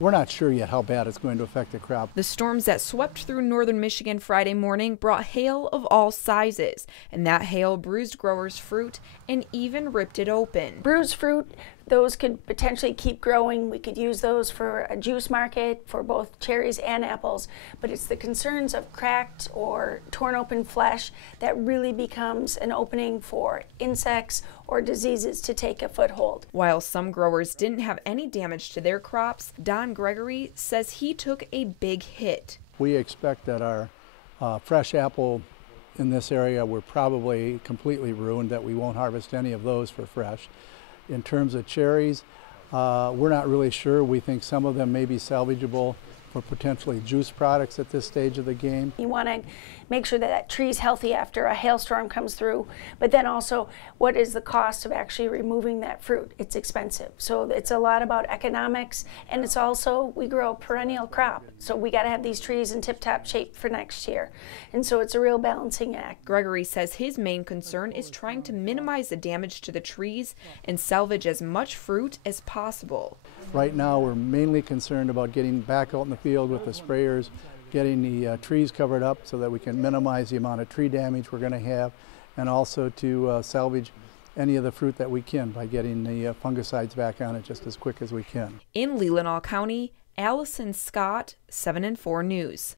We're not sure yet how bad it's going to affect the crop. The storms that swept through northern Michigan Friday morning brought hail of all sizes, and that hail bruised growers' fruit and even ripped it open. Bruised fruit, those could potentially keep growing. We could use those for a juice market for both cherries and apples, but it's the concerns of cracked or torn open flesh that really becomes an opening for insects or diseases to take a foothold. While some growers didn't have any damage to their crops, Don Gregory says he took a big hit. We expect that our fresh apple in this area were probably completely ruined, that we won't harvest any of those for fresh. In terms of cherries, we're not really sure. We think some of them may be salvageable for potentially juice products at this stage of the game. You want to make sure that that tree's healthy after a hailstorm comes through, but then also what is the cost of actually removing that fruit? It's expensive. So it's a lot about economics, and it's also, we grow a perennial crop, so we got to have these trees in tip-top shape for next year. And so it's a real balancing act. Gregory says his main concern is trying to minimize the damage to the trees and salvage as much fruit as possible. Right now we're mainly concerned about getting back out in the field with the sprayers, getting the trees covered up so that we can minimize the amount of tree damage we're going to have, and also to salvage any of the fruit that we can by getting the fungicides back on it just as quick as we can. In Leelanau County, Allison Scott, 7 and 4 News.